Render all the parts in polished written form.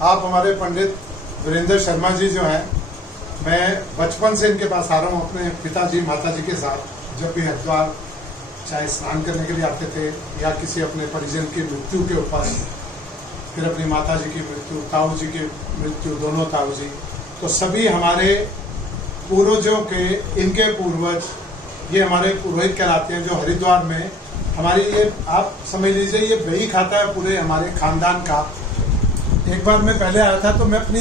आप हमारे पंडित वीरेंद्र शर्मा जी जो हैं, मैं बचपन से इनके पास आ रहा हूँ अपने पिताजी माताजी के साथ। जब भी हरिद्वार चाहे स्नान करने के लिए आते थे या किसी अपने परिजन की मृत्यु के ऊपर, फिर अपनी माताजी की मृत्यु, ताऊ जी की मृत्यु, दोनों ताऊ जी, तो सभी हमारे पूर्वजों के, इनके पूर्वज, ये हमारे पुरोहित कहलाते हैं, जो हरिद्वार में हमारी, ये आप समझ लीजिए ये बही खाता है पूरे हमारे खानदान का। एक बार मैं पहले आया था तो मैं अपनी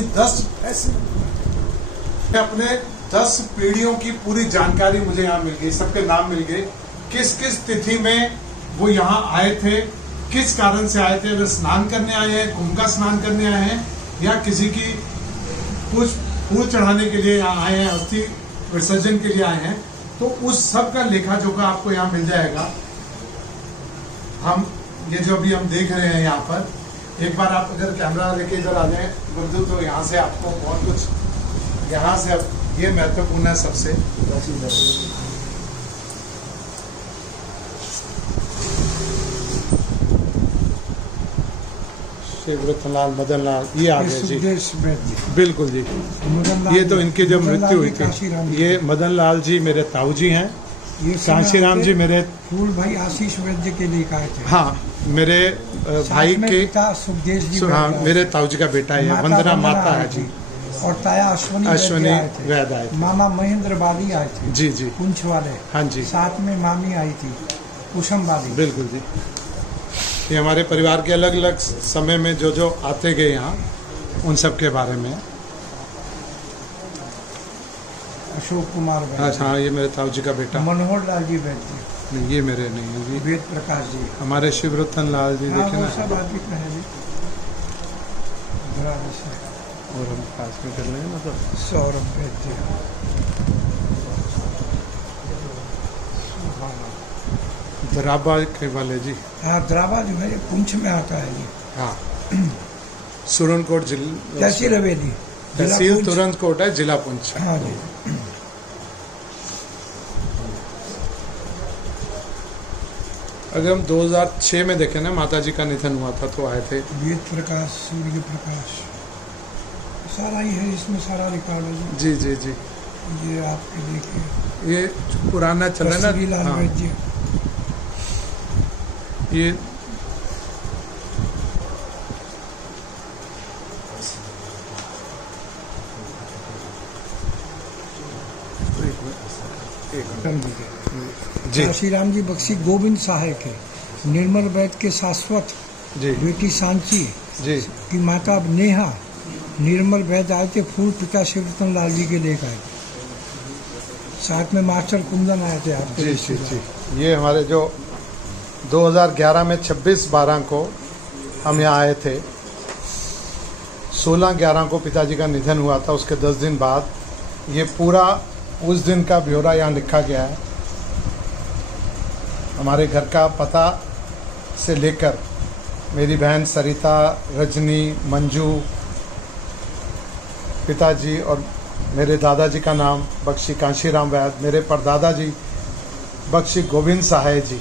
10 पीढ़ियों की पूरी जानकारी मुझे यहाँ मिल गई, सबके नाम मिल गए, किस किस तिथि में वो यहाँ आए थे, किस कारण से आए थे, अगर स्नान करने आए हैं, कुंभ का स्नान करने आए हैं, या किसी की फूल चढ़ाने के लिए यहाँ आए हैं, अस्थि विसर्जन के लिए आए हैं, तो उस सब का लेखा जोखा आपको यहाँ मिल जाएगा। हम ये जो अभी हम देख रहे हैं यहाँ पर, एक बार आप अगर कैमरा लेके इधर आ जाएं गुरुदू, तो यहाँ से आपको बहुत कुछ, यहाँ से अब ये महत्वपूर्ण है सबसे। शिवरतनलाल, मदन लाल, ये आ गए जी, बिल्कुल जी। ये तो इनकी जब मृत्यु हुई थी, ये मदन लाल जी मेरे ताऊ जी हैं, कांशीराम जी मेरे फूल भाई आशीष वैद्य के लिए कहे थे। हाँ, मेरे भाई के सुखदेश जी, हाँ, मेरे ताऊ जी का बेटा है, वंदना माता है जी, और ताया अश्वनी वैद्य आए थे, मामा महेंद्र बादी आए थे जी जी, पुंछ वाले, हाँ जी, साथ में मामी आई थी कुसुम बादी, बिल्कुल जी। ये हमारे परिवार के अलग अलग समय में जो जो आते गए यहाँ, उन सब के बारे में। अशोक कुमार वैद्य, हाँ, ये मेरे ताऊ जी का बेटा। मनोहर लाल जी वैद्य, नहीं, ये मेरे नहीं है जी। वेद प्रकाश जी, हमारे शिवरतन लाल जी, देखे ना, सब आदमी कहे जी। और हम पास में कर लेंगे ना, तो सौरभ वैद्य, द्राबा के वाले जी। हाँ, द्राबा जो है ये पुंछ में आता है जी। हाँ, सुरनकोट जिला, तहसील हवेली, तहसील तुरंतकोट है, जिला पुंछ। हाँ जी। अगर हम 2006 में देखें ना, माता जी का निधन हुआ था, तो आए थे। वेद प्रकाश, सूर्य प्रकाश, सारा ही है इसमें, सारा रिकॉर्ड है जी जी जी। ये आपके देखिए, ये पुराना चल रहा है ना, हाँ, ये जी। काशीराम जी बख्शी गोविंद सहायक है, निर्मल वैद्य के शाश्वत जी, बेटी सांची जी की माता नेहा, निर्मल वैद्य आए थे, फूल पिता शिवरतन लाल जी के लेकर आए थे, साथ में मास्टर कुंदन आए थे आपके। जी जी जी। ये हमारे जो 2011 में 26/12 को हम यहाँ आए थे, 16/11 को पिताजी का निधन हुआ था, उसके 10 दिन बाद ये पूरा उस दिन का ब्यौरा यहाँ लिखा गया है। हमारे घर का पता से लेकर मेरी बहन सरिता, रजनी, मंजू, पिताजी और मेरे दादाजी का नाम बख्शी कांशीराम वैद्य, मेरे परदादा जी बख्शी गोविंद सहाय जी,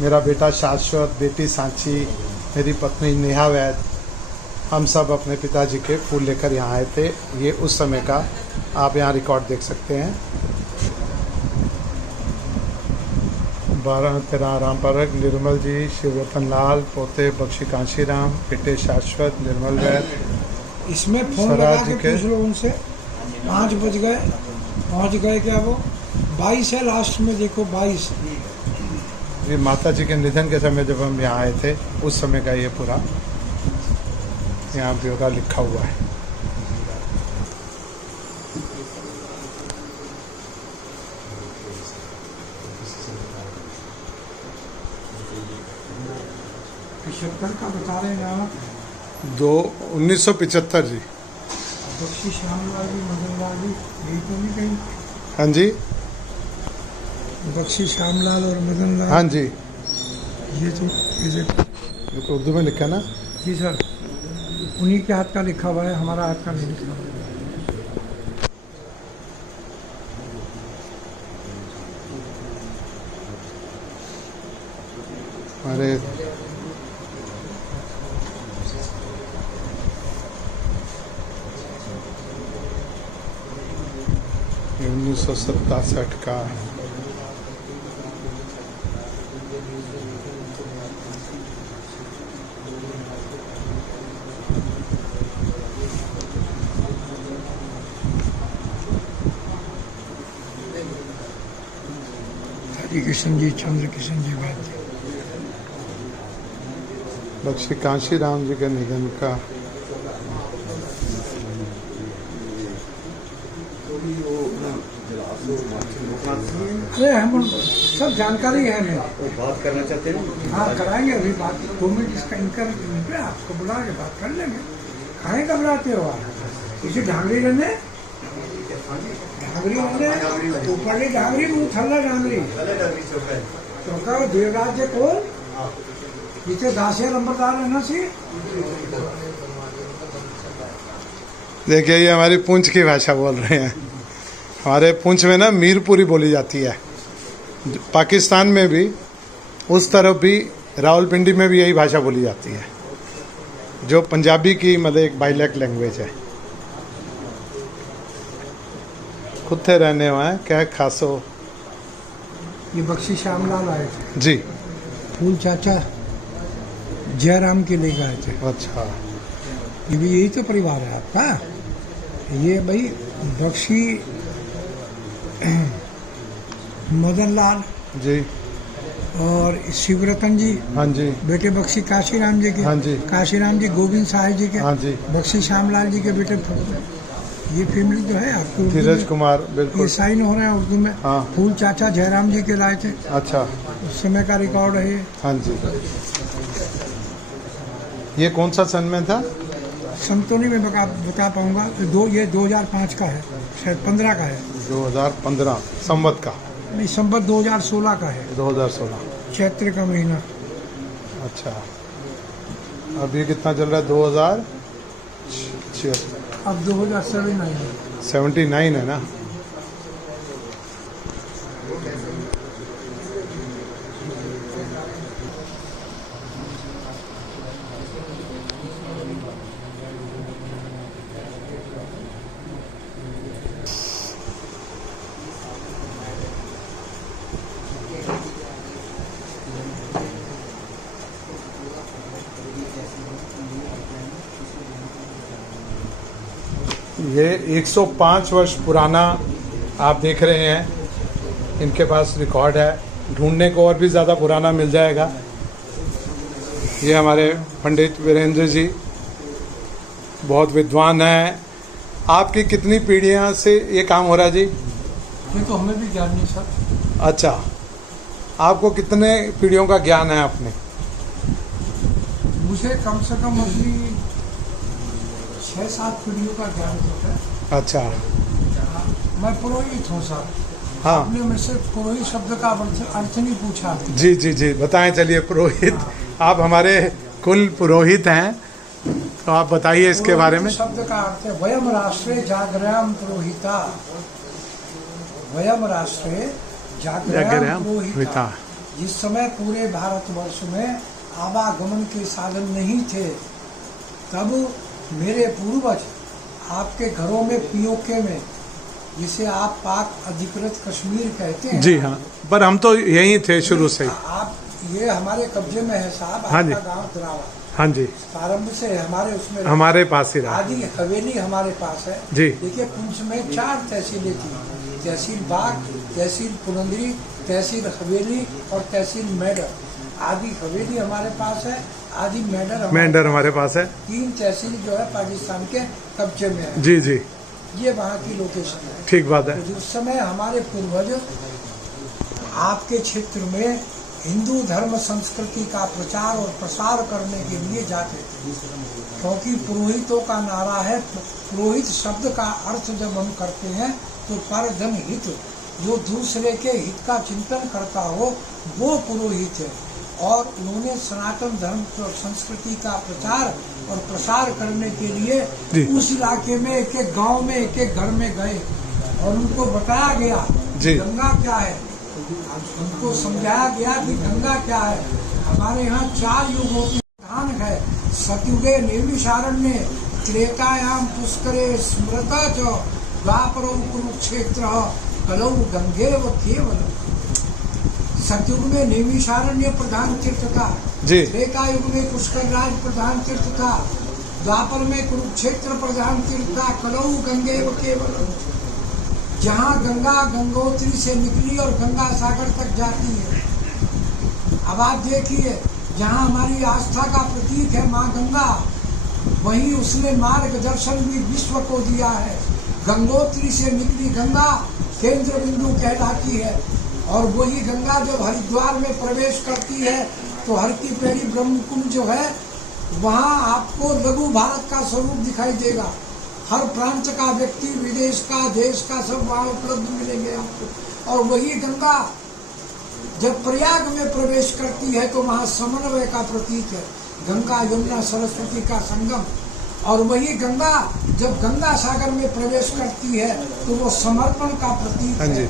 मेरा बेटा शाश्वत, बेटी सांची, मेरी पत्नी नेहा वैद्य, हम सब अपने पिताजी के फूल लेकर यहाँ आए थे। ये उस समय का आप यहाँ रिकॉर्ड देख सकते हैं। 12-13 राम परक, निर्मल जी, शिवरतन लाल, पोते बख्शी कांशीराम, बेटे शाश्वत, निर्मल वैद्य। इसमें फोन लगा के पूछ लो उनसे, 5 बज गए, पहुँच गए क्या वो? 22 है लास्ट में, देखो 22। ये माता जी के निधन के समय जब हम यहाँ आए थे, उस समय का ये पूरा यहाँ ब्यौरा लिखा हुआ है। का बता रहे हैं आप? 1975 जी। बख्शी श्यामलाल जी, मदन लाल जी, यही तो नहीं कहीं? हाँ जी, बख्शी श्यामलाल और मदन लाल। हाँ जी, ये तो उर्दू में लिखा ना जी सर, उन्हीं के हाथ का लिखा हुआ है, हमारा हाथ का नहीं लिखा हुआ है। हमारे 1967 का। हरि किशन जी, चंद्र किशन जी वैद्य। बख्शी कांशी राम जी के निधन का। अरे हम सब जानकारी है हमें। बात करना चाहते हैं? हाँ कराएंगे, अभी बात 2 मिनट इसका इनकर आपको बुला के बात कर लेंगे। काहे घबराते हो आप? इसे ढांगरी रहने, ऊपरली ढांगरी मुँह थल्ला ढांगरी चौका देवराज जे को पीछे दासिया नंबरदार है ना सी। देखिए ये हमारी पुंछ की भाषा बोल रहे हैं। हमारे पुंछ में ना मीरपुरी बोली जाती है। पाकिस्तान में भी उस तरफ भी रावलपिंडी में भी यही भाषा बोली जाती है, जो पंजाबी की मतलब एक बाइलेक्ट लैंग्वेज है। खुद थे रहने वाले क्या खासो। ये बख्शी श्यामलाल आए थे जी। फूल चाचा जयराम के ले गए थे। अच्छा। ये भी यही तो परिवार है आपका। ये भाई बख्शी मदन लाल जी और शिवरतन जी, हाँ जी, बेटे बख्शी काशीराम जी के। हाँ जी, काशीराम जी गोविंद साहिब जी के। हाँ जी, बख्शी श्यामलाल जी के बेटे। ये फैमिली जो है आपको धीरज कुमार, बिल्कुल ये साइन हो रहे हैं उर्दू में। हाँ। फूल चाचा जयराम जी के लाए थे। अच्छा। उस समय का रिकॉर्ड है ये। हाँ जी। ये कौन सा सन में था? सन तो नहीं मैं बता पाऊंगा। ये 2005 का है, शायद 15 का है। 2015 संवत का। नहीं, संवत 2016 का है, 2016 चैत्र का महीना। अच्छा। अब ये कितना चल रहा है? 2000 अब 2007 आई है। 79 है ना। ये 105 वर्ष पुराना आप देख रहे हैं। इनके पास रिकॉर्ड है, ढूंढने को और भी ज़्यादा पुराना मिल जाएगा। ये हमारे पंडित वीरेंद्र जी बहुत विद्वान हैं। आपकी कितनी पीढ़ियां से ये काम हो रहा है जी? ये तो हमें भी ज्ञान नहीं सर। अच्छा, आपको कितने पीढ़ियों का ज्ञान है अपने? मुझे कम से कम अपनी 6-7 पीढ़ियों का ज्ञान होता है। अच्छा। मैं पुरोहित हूँ सर। हाँ। आपने मुझसे पुरोहित शब्द का अर्थ नहीं पूछा। जी जी जी, बताएं। चलिए, पुरोहित, आप हमारे कुल पुरोहित हैं, तो आप बताइए इसके बारे में। शब्द का अर्थ है वयम राष्ट्रे जागरयाम पुरोहिता। वयम राष्ट्रे जागरयाम पुरोहिता। जिस समय पूरे भारतवर्ष में आवागमन के साधन नहीं थे, तब मेरे पूर्वज आपके घरों में पीओके में, जिसे आप पाक अधिकृत कश्मीर कहते हैं। जी हाँ, पर हम तो यहीं थे शुरू से। आप ये हमारे कब्जे में है साहब। हाँ जी। आपका गांव द्रावा। हाँ जी, प्रारंभ से हमारे उसमें हमारे पास ही रहा। आदि हवेली हमारे पास है जी। देखिए, पुंछ में 4 तहसीलें थी। तहसील बाग, तहसील पुरंदरी, तहसील हवेली और तहसील मेडर। आदि हवेली हमारे पास है, आदि मेडर हमारे पास है। 3 तहसील जो है पाकिस्तान के कब्जे में है। जी जी, ये वहाँ की लोकेशन है। ठीक बात है। तो उस समय हमारे पूर्वज आपके क्षेत्र में हिंदू धर्म संस्कृति का प्रचार और प्रसार करने के लिए जाते थे, क्योंकि पुरोहितों का नारा है। पुरोहित शब्द का अर्थ जब हम करते हैं तो पर जन हित, जो दूसरे के हित का चिंतन करता हो वो पुरोहित है। और उन्होंने सनातन धर्म और संस्कृति का प्रचार और प्रसार करने के लिए उस इलाके में एक एक गांव में एक एक घर में गए और उनको बताया गया गंगा क्या है। उनको समझाया गया कि गंगा क्या है। हमारे यहाँ 4 युगों की स्थान है। सतयुगे निर्विशारण्य, त्रेतायाम पुष्करे स्मृता च, द्वापरो कुरुक्षेत्र, कलौ गंगेव केवलम। सतयुग में नैमिषारण्य प्रधान तीर्थ था, जी। त्रेता युग में पुष्कर राज प्रधान तीर्थ था, द्वापर में कुरुक्षेत्र प्रधान तीर्थ था। कलौ गंगेव केवलम, जहाँ गंगा गंगोत्री से निकली और गंगा सागर तक जाती है। अब आप देखिए, जहाँ हमारी आस्था का प्रतीक है माँ गंगा, वहीं उसने मार्गदर्शन भी विश्व को दिया है। गंगोत्री से निकली गंगा केंद्र बिंदु कहलाती है, और वही गंगा जब हरिद्वार में प्रवेश करती है तो हर की पैड़ी ब्रह्म कुंड जो है, वहाँ आपको लघु भारत का स्वरूप दिखाई देगा। हर प्रांत का व्यक्ति, विदेश का, देश का, सब वहाँ उपलब्ध मिलेंगे आपको। और वही गंगा जब प्रयाग में प्रवेश करती है तो वहाँ समन्वय का प्रतीक है, गंगा यमुना सरस्वती का संगम। और वही गंगा जब गंगा सागर में प्रवेश करती है तो वो समर्पण का प्रतीक है।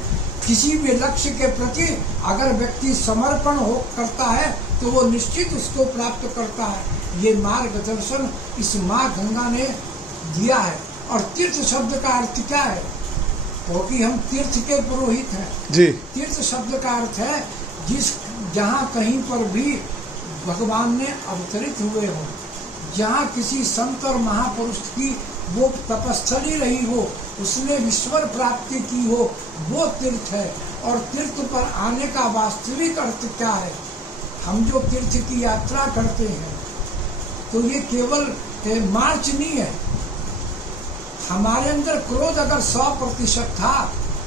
किसी भी लक्ष्य के प्रति अगर व्यक्ति समर्पण हो करता है तो वो निश्चित उसको प्राप्त करता है। ये मार्गदर्शन इस माँ गंगा ने दिया है। और तीर्थ शब्द का अर्थ क्या है? क्योंकि हम तीर्थ के पुरोहित हैं जी। तीर्थ शब्द का अर्थ है जहाँ कहीं पर भी भगवान ने अवतरित हुए हो, जहाँ किसी संत और महापुरुष की वो तपस्थली रही हो, उसने ईश्वर प्राप्ति की हो, वो तीर्थ है। और तीर्थ पर आने का वास्तविक अर्थ क्या है? हम जो तीर्थ की यात्रा करते हैं तो ये केवल मार्च नहीं है। हमारे अंदर क्रोध अगर 100% था,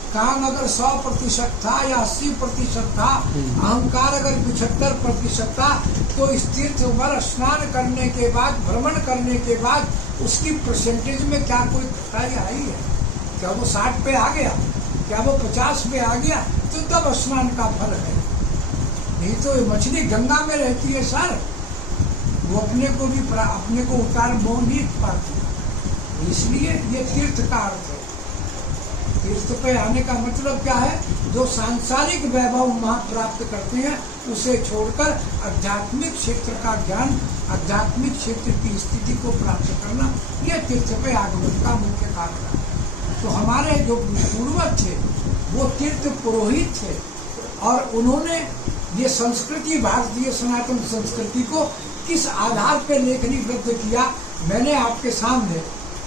काम अगर 100% था या 80% था, अहंकार अगर 75% था, तो इस तीर्थ पर स्नान करने के बाद, भ्रमण करने के बाद उसकी परसेंटेज में क्या कोई घटाई आई है? क्या वो 60 पे आ गया? क्या वो 50 पे आ गया? तो तब स्नान का फल है। नहीं तो मछली गंगा में रहती है सर, वो अपने को उतार मोह नहीं पाती। इसलिए ये तीर्थ का अर्थ है। तीर्थ पे आने का मतलब क्या है? जो सांसारिक वैभव वहाँ प्राप्त करते हैं उसे छोड़कर आध्यात्मिक क्षेत्र का ज्ञान, आध्यात्मिक क्षेत्र की स्थिति को प्राप्त करना, ये तीर्थ पे आगमन का मुख्य कारण है। तो हमारे जो पूर्वज थे वो तीर्थ पुरोहित थे, और उन्होंने ये संस्कृति, भारतीय सनातन संस्कृति को किस आधार पे लेखनीबद्ध किया, मैंने आपके सामने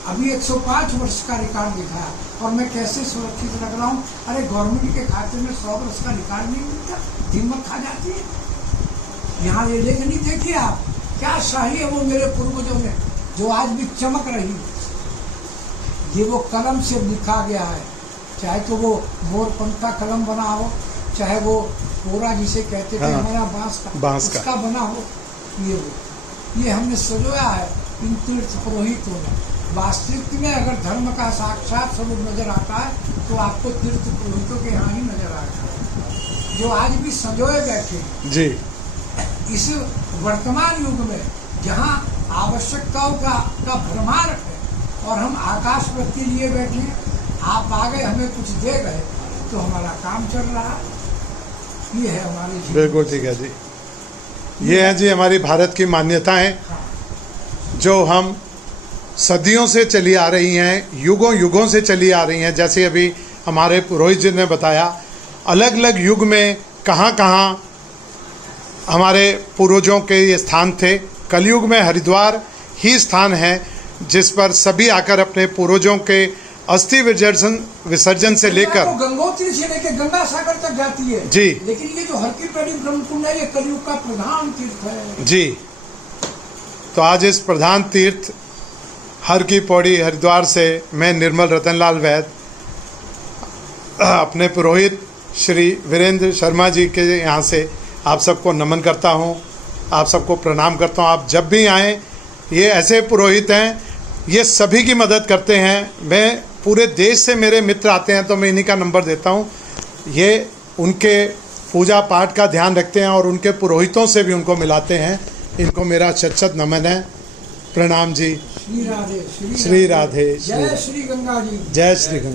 अभी 105 वर्ष का रिकॉर्ड दिखाया। और मैं कैसे सुरक्षित लग रहा हूँ। अरे गवर्नमेंट के खाते में 100 वर्ष का रिकॉर्ड नहीं मिलता, हिम्मत खा जाती है। यहाँ ये लेखनी देखिए आप, क्या शाही है वो मेरे पूर्वजों ने, जो आज भी चमक रही है। ये वो कलम से लिखा गया है, चाहे तो वो मोरपंखा कलम बना हो, चाहे वो कोरा जिसे कहते थे हमारा बांस का बना हो, ये हमने सजोया है इन तीर्थ पुरोहितों ने। वास्तविक में अगर धर्म का साक्षात स्वरूप नजर आता है तो आपको तीर्थ पुरोहितों के यहाँ ही नजर आता है, जो आज भी संजोए बैठे जी। इस वर्तमान युग में जहाँ आवश्यकताओं का भरमार है और हम आकाश प्रति लिए बैठे, आप आ गए, हमें कुछ दे गए, तो हमारा काम चल रहा है। ये है हमारी जीवन। बिल्कुल ठीक है जी। ये है जी हमारी भारत की मान्यताएं, जो हम सदियों से चली आ रही हैं, युगों युगों से चली आ रही हैं। जैसे अभी हमारे पुरोहित जी ने बताया, अलग अलग युग में कहाँ कहाँ हमारे पूर्वजों के ये स्थान थे। कलयुग में हरिद्वार ही स्थान है जिस पर सभी आकर अपने पूर्वजों के अस्थि विसर्जन से लेकर गंगोत्री से लेकर गंगा सागर तक जाती है जी। लेकिन ये जो हर की पैड़ी ब्रह्म कुंड है, ये कलयुग का प्रधान तीर्थ है जी। तो आज इस प्रधान तीर्थ हर की पौड़ी हरिद्वार से मैं निर्मल रतनलाल वैद अपने पुरोहित श्री वीरेंद्र शर्मा जी के यहाँ से आप सबको नमन करता हूँ, आप सबको प्रणाम करता हूँ। आप जब भी आएँ, ये ऐसे पुरोहित हैं, ये सभी की मदद करते हैं। मैं पूरे देश से मेरे मित्र आते हैं तो मैं इन्हीं का नंबर देता हूँ। ये उनके पूजा पाठ का ध्यान रखते हैं और उनके पुरोहितों से भी उनको मिलाते हैं। इनको मेरा शत नमन है, प्रणाम जी। श्री राधे श्री राधे, जय श्री गंगा जी, जय श्री गंगा।